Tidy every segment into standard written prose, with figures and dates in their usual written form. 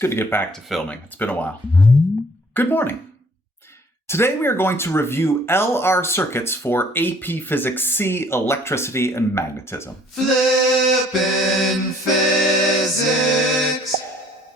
good to get back to filming. It's been a while. Good morning. Today we are going to review LR circuits for AP Physics C, Electricity and Magnetism. Flippin' Physics!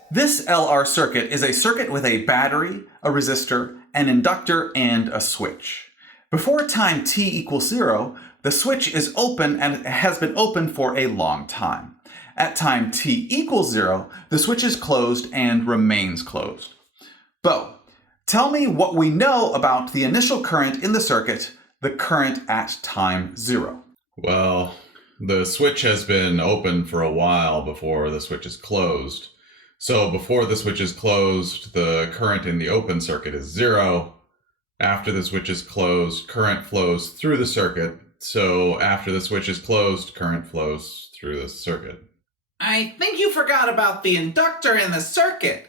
This LR circuit is a circuit with a battery, a resistor, an inductor, and a switch. Before time t equals 0, the switch is open and it has been open for a long time. At time t equals 0, the switch is closed and remains closed. Bo, tell me what we know about the initial current in the circuit, the current at time 0. Well, the switch has been open for a while before the switch is closed. So before the switch is closed, the current in the open circuit is 0. After the switch is closed, current flows through the circuit. So after the switch is closed, current flows through the circuit. I think you forgot about the inductor in the circuit.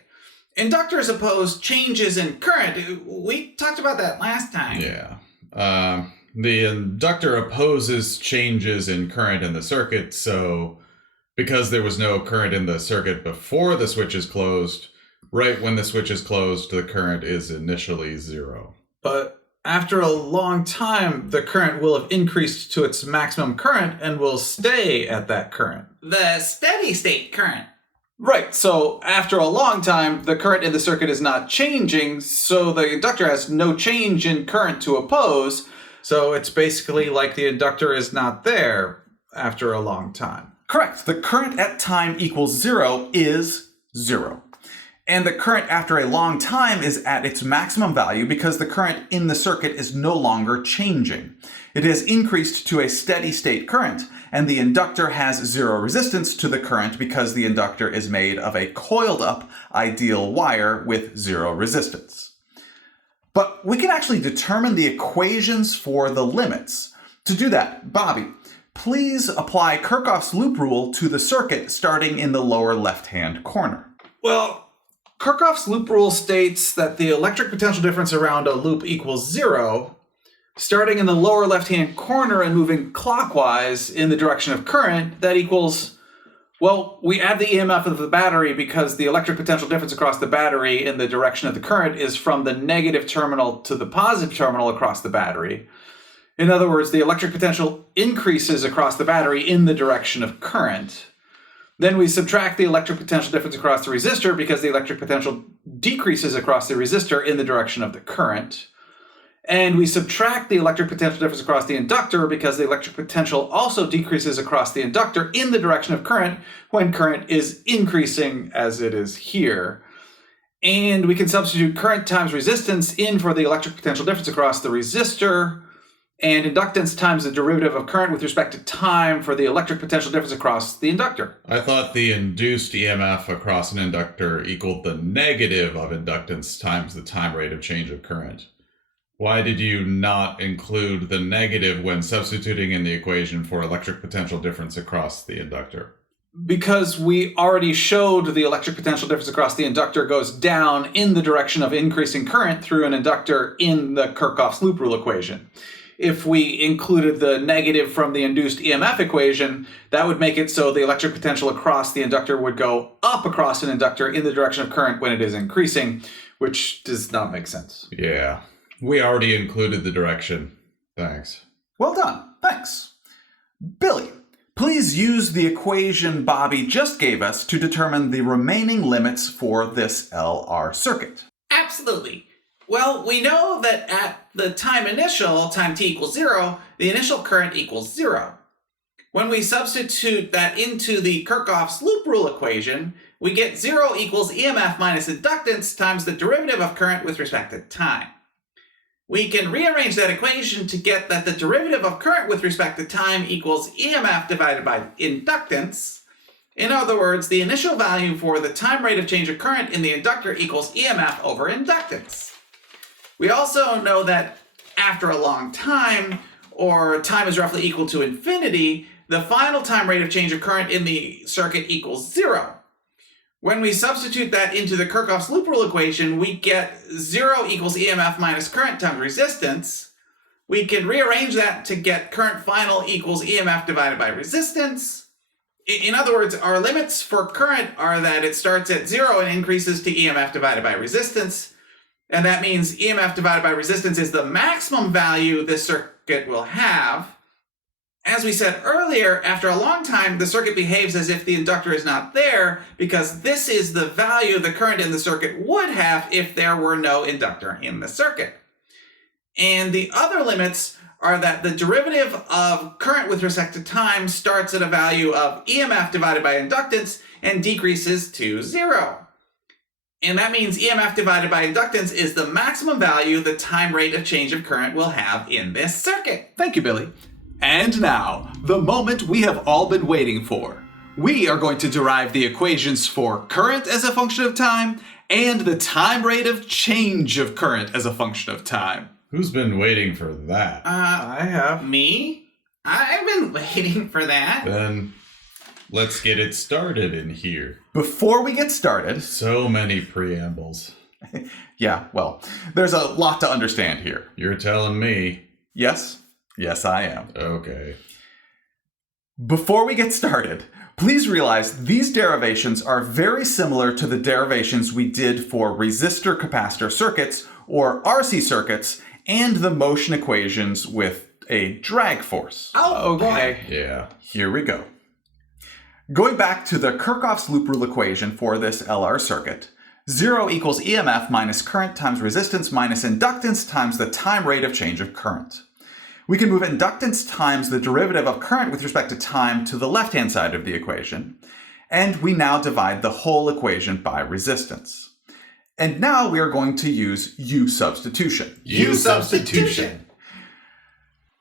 Inductors oppose changes in current. We talked about that last time. Yeah. The inductor opposes changes in current in the circuit, so because there was no current in the circuit before the switch is closed, right when the switch is closed, the current is initially 0. But after a long time, the current will have increased to its maximum current and will stay at that current. The steady state current. Right, so after a long time, the current in the circuit is not changing, so the inductor has no change in current to oppose, so it's basically like the inductor is not there after a long time. Correct. The current at time equals 0 is 0. And the current after a long time is at its maximum value because the current in the circuit is no longer changing. It has increased to a steady state current, and the inductor has 0 resistance to the current because the inductor is made of a coiled up ideal wire with 0 resistance. But we can actually determine the equations for the limits. To do that, Bobby, please apply Kirchhoff's loop rule to the circuit starting in the lower left-hand corner. Well, Kirchhoff's loop rule states that the electric potential difference around a loop equals 0, starting in the lower left-hand corner and moving clockwise in the direction of current. That equals, well, we add the EMF of the battery because the electric potential difference across the battery in the direction of the current is from the negative terminal to the positive terminal across the battery. In other words, the electric potential increases across the battery in the direction of current. Then we subtract the electric potential difference across the resistor because the electric potential decreases across the resistor in the direction of the current. And we subtract the electric potential difference across the inductor because the electric potential also decreases across the inductor in the direction of current when current is increasing as it is here. And we can substitute current times resistance in for the electric potential difference across the resistor, and inductance times the derivative of current with respect to time for the electric potential difference across the inductor. I thought the induced EMF across an inductor equaled the negative of inductance times the time rate of change of current. Why did you not include the negative when substituting in the equation for electric potential difference across the inductor? Because we already showed the electric potential difference across the inductor goes down in the direction of increasing current through an inductor in the Kirchhoff's loop rule equation. If we included the negative from the induced EMF equation, that would make it so the electric potential across the inductor would go up across an inductor in the direction of current when it is increasing, which does not make sense. Yeah, we already included the direction. Thanks. Well done. Thanks. Billy, please use the equation Bobby just gave us to determine the remaining limits for this LR circuit. Absolutely. Well, we know that at the time initial, time t equals 0, the initial current equals 0. When we substitute that into the Kirchhoff's loop rule equation, we get 0 equals EMF minus inductance times the derivative of current with respect to time. We can rearrange that equation to get that the derivative of current with respect to time equals EMF divided by inductance. In other words, the initial value for the time rate of change of current in the inductor equals EMF over inductance. We also know that after a long time, or time is roughly equal to infinity, the final time rate of change of current in the circuit equals 0. When we substitute that into the Kirchhoff's loop rule equation, we get 0 equals EMF minus current times resistance. We can rearrange that to get current final equals EMF divided by resistance. In other words, our limits for current are that it starts at 0 and increases to EMF divided by resistance. And that means EMF divided by resistance is the maximum value this circuit will have. As we said earlier, after a long time, the circuit behaves as if the inductor is not there because this is the value the current in the circuit would have if there were no inductor in the circuit. And the other limits are that the derivative of current with respect to time starts at a value of EMF divided by inductance and decreases to 0. And that means EMF divided by inductance is the maximum value the time rate of change of current will have in this circuit. Thank you, Billy. And now, the moment we have all been waiting for. We are going to derive the equations for current as a function of time and the time rate of change of current as a function of time. Who's been waiting for that? I have. Me? I've been waiting for that. Then let's get it started in here. Before we get started, So many preambles. yeah, well, there's a lot to understand here. You're telling me. Yes? Yes, I am. Okay. Before we get started, please realize these derivations are very similar to the derivations we did for resistor capacitor circuits, or RC circuits, and the motion equations with a drag force. Oh, okay. Yeah. Here we go. Going back to the Kirchhoff's loop rule equation for this LR circuit, 0 equals EMF minus current times resistance minus inductance times the time rate of change of current. We can move inductance times the derivative of current with respect to time to the left-hand side of the equation, and we now divide the whole equation by resistance. And now we are going to use U substitution. U substitution.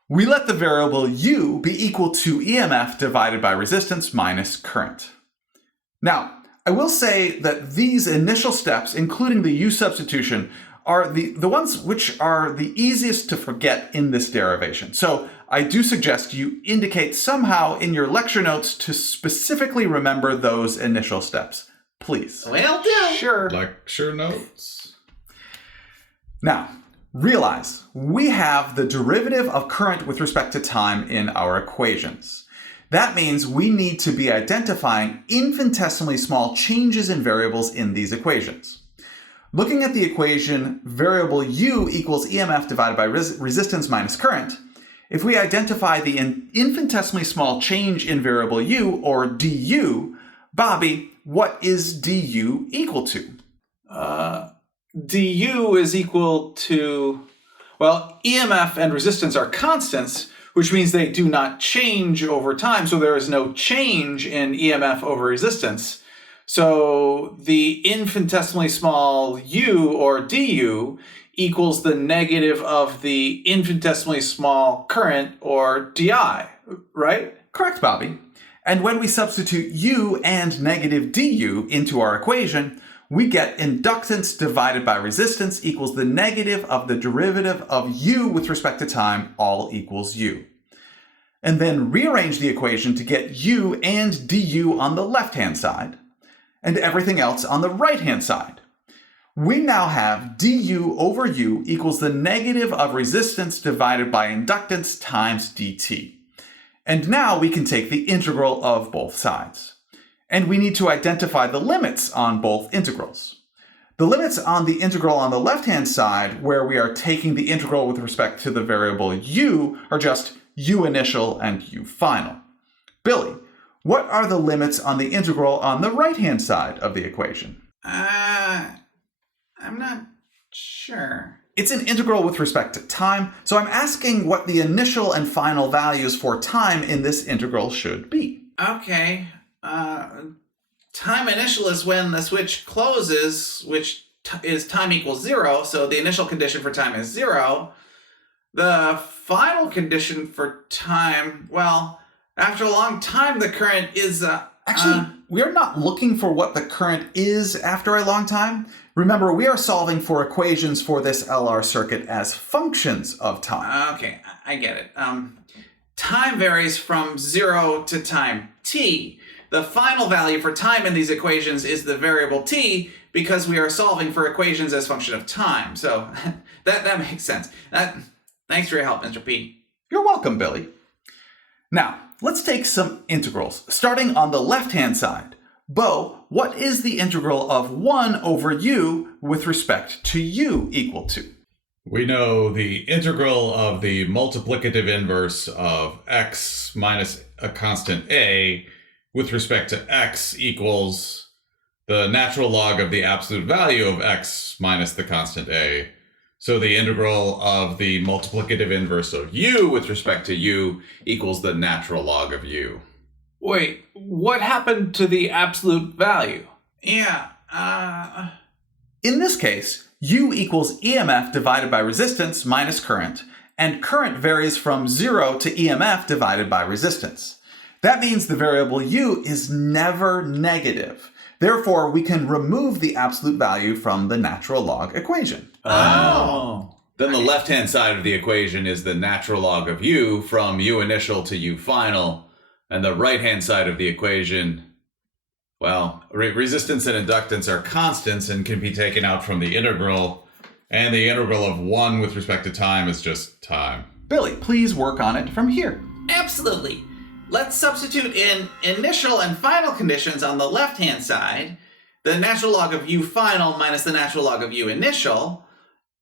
We let the variable U be equal to EMF divided by resistance minus current. Now, I will say that these initial steps, including the U substitution, are the ones which are the easiest to forget in this derivation. So I do suggest you indicate somehow in your lecture notes to specifically remember those initial steps. Please. Will do. Sure. Lecture notes. Now, realize we have the derivative of current with respect to time in our equations. That means we need to be identifying infinitesimally small changes in variables in these equations. Looking at the equation variable U equals EMF divided by resistance minus current, if we identify the infinitesimally small change in variable U, or du, Bobby, what is du equal to? du is equal to, well, EMF and resistance are constants, which means they do not change over time, so there is no change in EMF over resistance. So the infinitesimally small u, or du, equals the negative of the infinitesimally small current, or di, right? Correct, Bobby. And when we substitute U and negative du into our equation, we get inductance divided by resistance equals the negative of the derivative of U with respect to time, all equals U. And then rearrange the equation to get U and du on the left-hand side, and everything else on the right-hand side. We now have du over U equals the negative of resistance divided by inductance times dt. And now we can take the integral of both sides. And we need to identify the limits on both integrals. The limits on the integral on the left-hand side, where we are taking the integral with respect to the variable U, are just U initial and U final. Billy, what are the limits on the integral on the right-hand side of the equation? I'm not sure. It's an integral with respect to time, so I'm asking what the initial and final values for time in this integral should be. Okay. Time initial is when the switch closes, which is time equals 0, so the initial condition for time is 0. The final condition for time, well, after a long time, the current is... Actually, we're not looking for what the current is after a long time. Remember, we are solving for equations for this LR circuit as functions of time. Okay, I get it. Time varies from 0 to time t. The final value for time in these equations is the variable t, because we are solving for equations as function of time. So that makes sense. Thanks for your help, Mr. P. You're welcome, Billy. Now, let's take some integrals, starting on the left-hand side. Bo, what is the integral of 1 over u with respect to u equal to? We know the integral of the multiplicative inverse of x minus a constant a with respect to x equals the natural log of the absolute value of x minus the constant a. So the integral of the multiplicative inverse of u with respect to u equals the natural log of u. Wait, what happened to the absolute value? Yeah, In this case, U equals EMF divided by resistance minus current, and current varies from 0 to EMF divided by resistance. That means the variable U is never negative. Therefore, we can remove the absolute value from the natural log equation. Oh. Then the left-hand side of the equation is the natural log of u from u initial to u final. And the right-hand side of the equation, well, resistance and inductance are constants and can be taken out from the integral. And the integral of 1 with respect to time is just time. Billy, please work on it from here. absolutely. Let's substitute in initial and final conditions on the left-hand side. The natural log of u final minus the natural log of u initial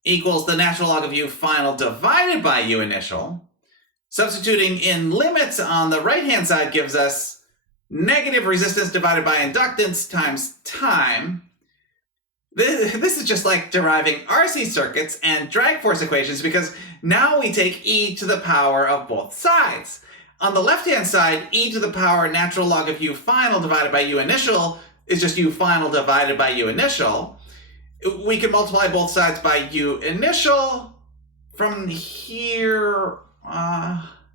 equals the natural log of u final divided by u initial. Substituting in limits on the right-hand side gives us negative resistance divided by inductance times time. This is just like deriving RC circuits and drag force equations because now we take e to the power of both sides. On the left-hand side, e to the power natural log of u final divided by u initial is just u final divided by u initial. We can multiply both sides by u initial. From here,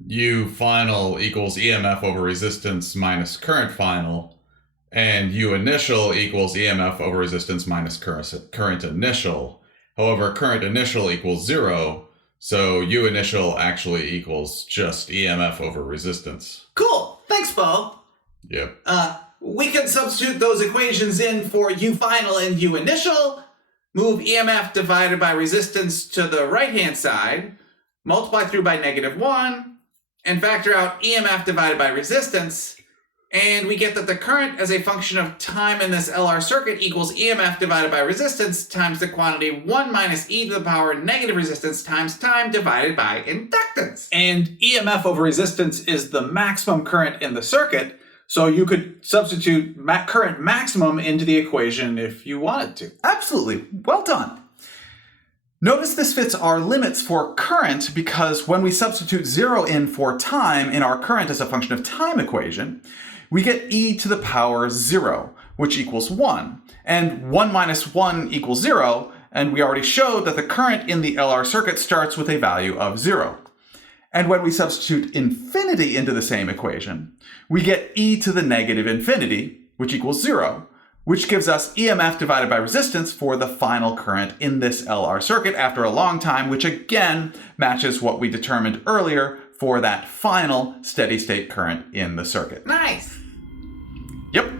U final equals EMF over resistance minus current final, and U initial equals EMF over resistance minus current initial. However, current initial equals 0, so U initial actually equals just EMF over resistance. cool. Thanks, Bo. Yep. We can substitute those equations in for u final and u initial, move EMF divided by resistance to the right-hand side, multiply through by -1, and factor out EMF divided by resistance, and we get that the current as a function of time in this LR circuit equals EMF divided by resistance times the quantity 1 minus e to the power negative resistance times time divided by inductance. And EMF over resistance is the maximum current in the circuit, so you could substitute current maximum into the equation if you wanted to. Absolutely. Well done. Notice this fits our limits for current because when we substitute 0 in for time in our current as a function of time equation, we get e to the power 0, which equals 1. And 1 minus 1 equals 0, and we already showed that the current in the LR circuit starts with a value of 0. And when we substitute infinity into the same equation, we get e to the negative infinity, which equals 0, which gives us EMF divided by resistance for the final current in this LR circuit after a long time, which again matches what we determined earlier for that final steady state current in the circuit. Nice. Yep.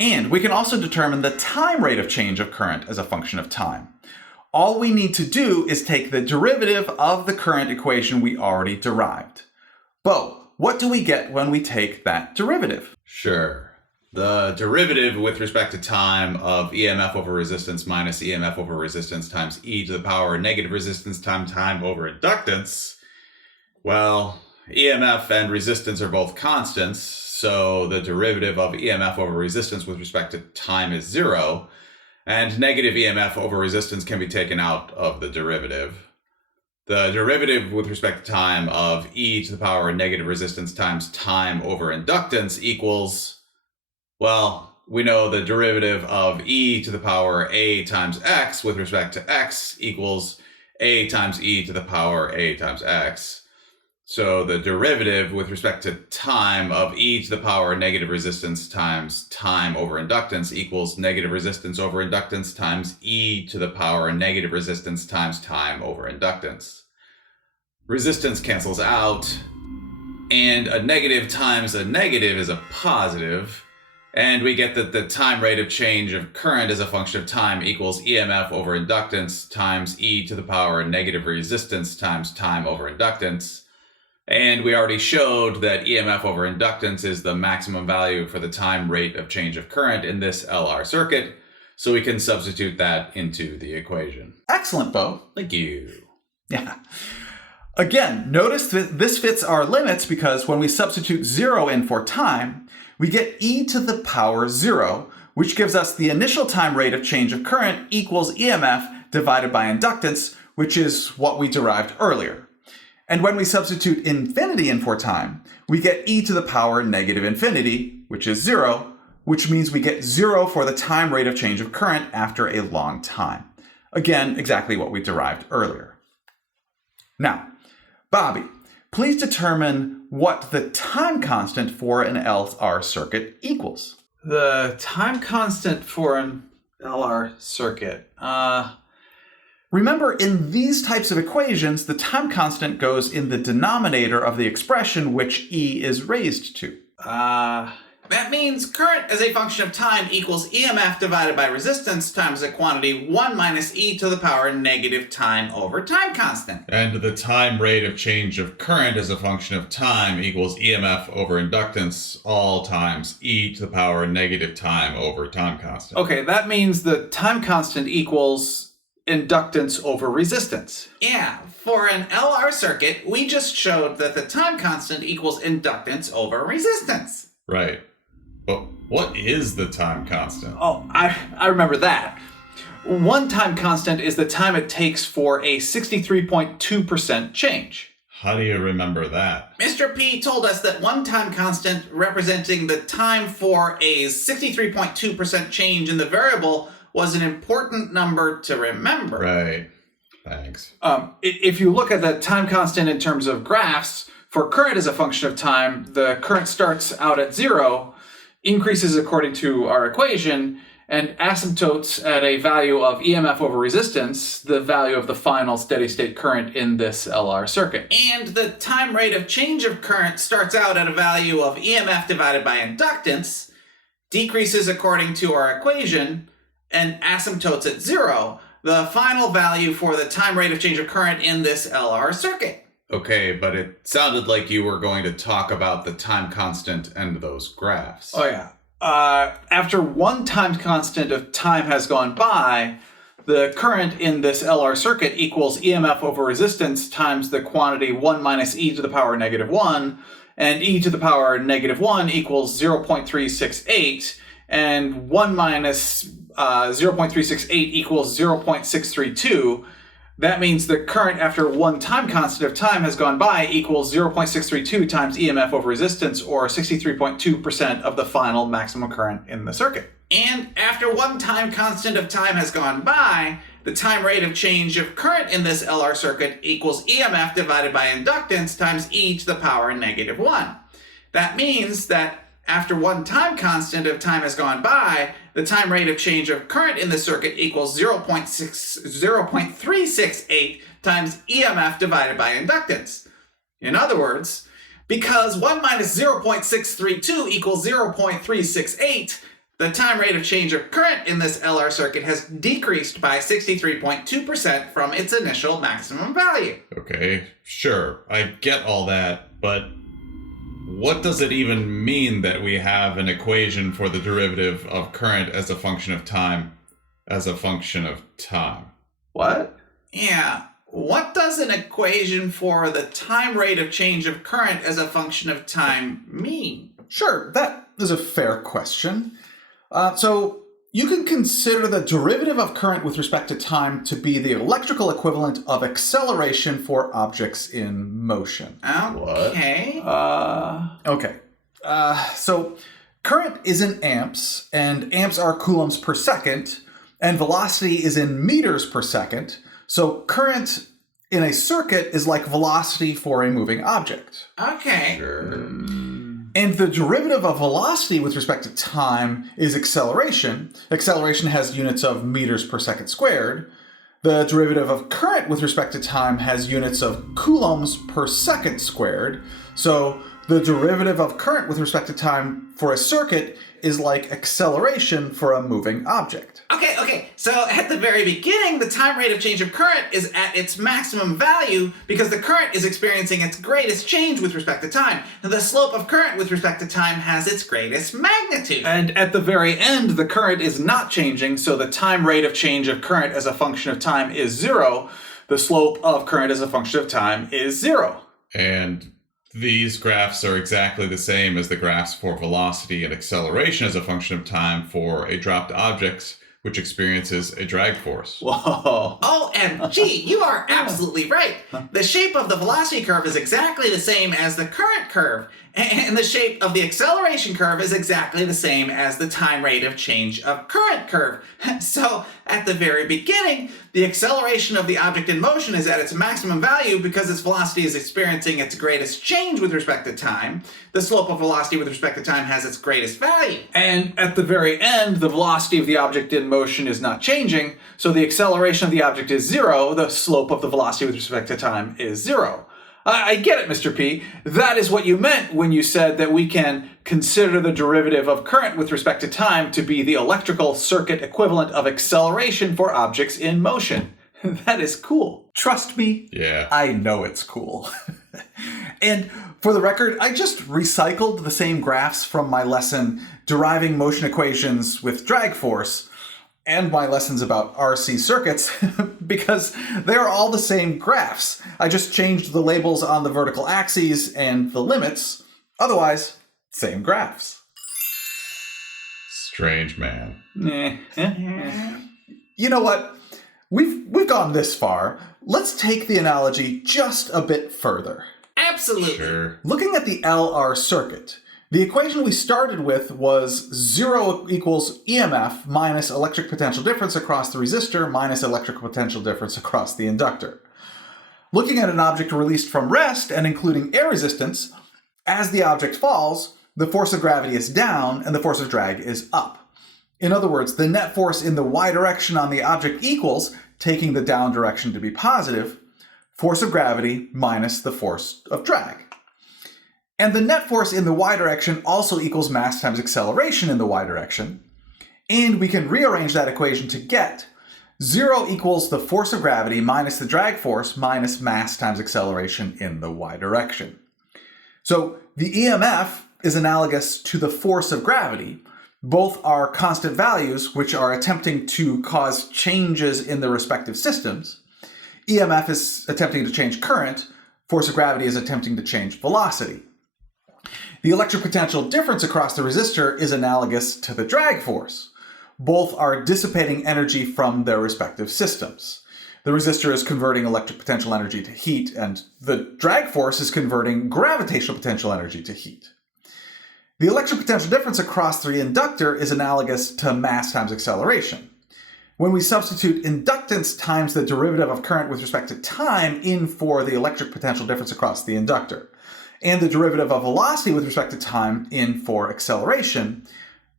And we can also determine the time rate of change of current as a function of time. All we need to do is take the derivative of the current equation we already derived. Bo, what do we get when we take that derivative? Sure. The derivative with respect to time of EMF over resistance minus EMF over resistance times e to the power negative resistance times time over inductance. Well, EMF and resistance are both constants, so the derivative of EMF over resistance with respect to time is 0, and negative EMF over resistance can be taken out of the derivative. The derivative with respect to time of e to the power negative resistance times time over inductance equals, well, we know the derivative of e to the power a times x with respect to x equals a times e to the power a times x. So the derivative with respect to time of e to the power negative resistance times time over inductance equals negative resistance over inductance times e to the power negative resistance times time over inductance. Resistance cancels out, and a negative times a negative is a positive, and we get that the time rate of change of current as a function of time equals EMF over inductance times e to the power negative resistance times time over inductance. And we already showed that EMF over inductance is the maximum value for the time rate of change of current in this LR circuit, so we can substitute that into the equation. Excellent, Bo. Thank you. Yeah. Again, notice that this fits our limits because when we substitute 0 in for time, we get e to the power 0, which gives us the initial time rate of change of current equals EMF divided by inductance, which is what we derived earlier. And when we substitute infinity in for time, we get e to the power negative infinity, which is 0, which means we get 0 for the time rate of change of current after a long time. Again, exactly what we derived earlier. Now, Bobby, please determine what the time constant for an LR circuit equals. The time constant for an LR circuit. Remember, in these types of equations, the time constant goes in the denominator of the expression which e is raised to. That means current as a function of time equals EMF divided by resistance times the quantity 1 minus e to the power negative time over time constant. And the time rate of change of current as a function of time equals EMF over inductance all times e to the power negative time over time constant. Okay, that means the time constant equals inductance over resistance. Yeah, for an LR circuit, we just showed that the time constant equals inductance over resistance. Right. But what is the time constant? Oh, I remember that. One time constant is the time it takes for a 63.2% change. How do you remember that? Mr. P told us that one time constant representing the time for a 63.2% change in the variable was an important number to remember. Right. Thanks. If you look at the time constant in terms of graphs, for current as a function of time, the current starts out at 0, increases according to our equation, and asymptotes at a value of EMF over resistance, the value of the final steady state current in this LR circuit. And the time rate of change of current starts out at a value of EMF divided by inductance, decreases according to our equation, and asymptotes at 0, the final value for the time rate of change of current in this LR circuit. Okay, but it sounded like you were going to talk about the time constant and those graphs. Oh, yeah. After one time constant of time has gone by, the current in this LR circuit equals EMF over resistance times the quantity 1 minus e to the power negative 1, and e to the power negative 1 equals 0.368, and 1 minus 0.368 equals 0.632. That means the current after one time constant of time has gone by equals 0.632 times EMF over resistance, or 63.2% of the final maximum current in the circuit. And after one time constant of time has gone by, the time rate of change of current in this LR circuit equals EMF divided by inductance times e to the power negative 1. That means that after one time constant of time has gone by, the time rate of change of current in the circuit equals 0.368 times EMF divided by inductance. In other words, because 1 minus 0.632 equals 0.368, the time rate of change of current in this LR circuit has decreased by 63.2% from its initial maximum value. Okay, sure, I get all that, but what does it even mean that we have an equation for the derivative of current as a function of time as a function of time? What? Yeah, what does an equation for the time rate of change of current as a function of time mean? Sure, that is a fair question. So you can consider the derivative of current with respect to time to be the electrical equivalent of acceleration for objects in motion. Okay. Okay. So current is in amps, and amps are coulombs per second, and velocity is in meters per second. So current in a circuit is like velocity for a moving object. Okay. Sure. And the derivative of velocity with respect to time is acceleration. Acceleration has units of meters per second squared. The derivative of current with respect to time has units of coulombs per second squared. So the derivative of current with respect to time for a circuit is like acceleration for a moving object. Okay. So at the very beginning, the time rate of change of current is at its maximum value because the current is experiencing its greatest change with respect to time. And the slope of current with respect to time has its greatest magnitude. And at the very end, the current is not changing, so the time rate of change of current as a function of time is 0. The slope of current as a function of time is 0. And these graphs are exactly the same as the graphs for velocity and acceleration as a function of time for a dropped object, which experiences a drag force. Whoa. OMG, you are absolutely right. The shape of the velocity curve is exactly the same as the current curve, and the shape of the acceleration curve is exactly the same as the time rate of change of current curve. So, at the very beginning, the acceleration of the object in motion is at its maximum value because its velocity is experiencing its greatest change with respect to time. The slope of velocity with respect to time has its greatest value. And at the very end, the velocity of the object in motion is not changing, so the acceleration of the object is 0, the slope of the velocity with respect to time is 0. I get it, Mr. P. That is what you meant when you said that we can consider the derivative of current with respect to time to be the electrical circuit equivalent of acceleration for objects in motion. That is cool. Trust me, Yeah. I know it's cool. And for the record, I just recycled the same graphs from my lesson deriving motion equations with drag force and my lessons about RC circuits because they are all the same graphs. I just changed the labels on the vertical axes and the limits. Otherwise, same graphs. Strange man. You know what? We've gone this far. Let's take the analogy just a bit further. Absolutely. Sure. Looking at the LR circuit, the equation we started with was 0 equals EMF minus electric potential difference across the resistor minus electrical potential difference across the inductor. Looking at an object released from rest and including air resistance, as the object falls, the force of gravity is down and the force of drag is up. In other words, the net force in the y direction on the object equals, taking the down direction to be positive, force of gravity minus the force of drag. And the net force in the y direction also equals mass times acceleration in the y direction. And we can rearrange that equation to get 0 equals the force of gravity minus the drag force minus mass times acceleration in the y direction. So the EMF is analogous to the force of gravity. Both are constant values which are attempting to cause changes in the respective systems. EMF is attempting to change current. Force of gravity is attempting to change velocity. The electric potential difference across the resistor is analogous to the drag force. Both are dissipating energy from their respective systems. The resistor is converting electric potential energy to heat, and the drag force is converting gravitational potential energy to heat. The electric potential difference across the inductor is analogous to mass times acceleration. When we substitute inductance times the derivative of current with respect to time in for the electric potential difference across the inductor, and the derivative of velocity with respect to time in for acceleration,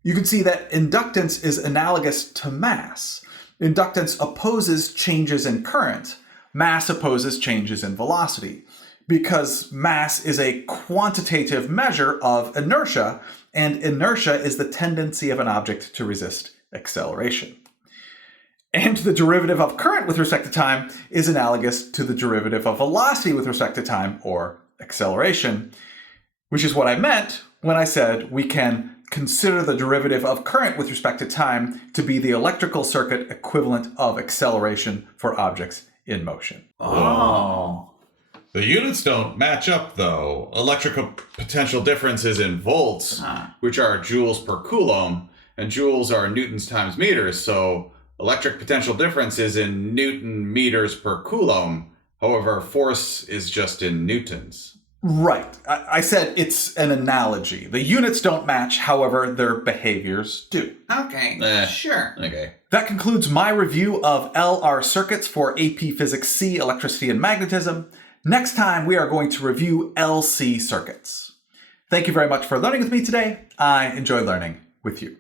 you can see that inductance is analogous to mass. Inductance opposes changes in current. Mass opposes changes in velocity, because mass is a quantitative measure of inertia, and inertia is the tendency of an object to resist acceleration. And the derivative of current with respect to time is analogous to the derivative of velocity with respect to time, or acceleration, which is what I meant when I said we can consider the derivative of current with respect to time to be the electrical circuit equivalent of acceleration for objects in motion. Oh. The units don't match up, though. Electrical potential difference is in volts, which are joules per coulomb, and joules are newtons times meters, so electric potential difference is in Newton meters per coulomb. However, force is just in newtons. Right. I said it's an analogy. The units don't match, however, their behaviors do. Okay, sure. Okay. That concludes my review of LR circuits for AP Physics C, Electricity and Magnetism. Next time, we are going to review LC circuits. Thank you very much for learning with me today. I enjoyed learning with you.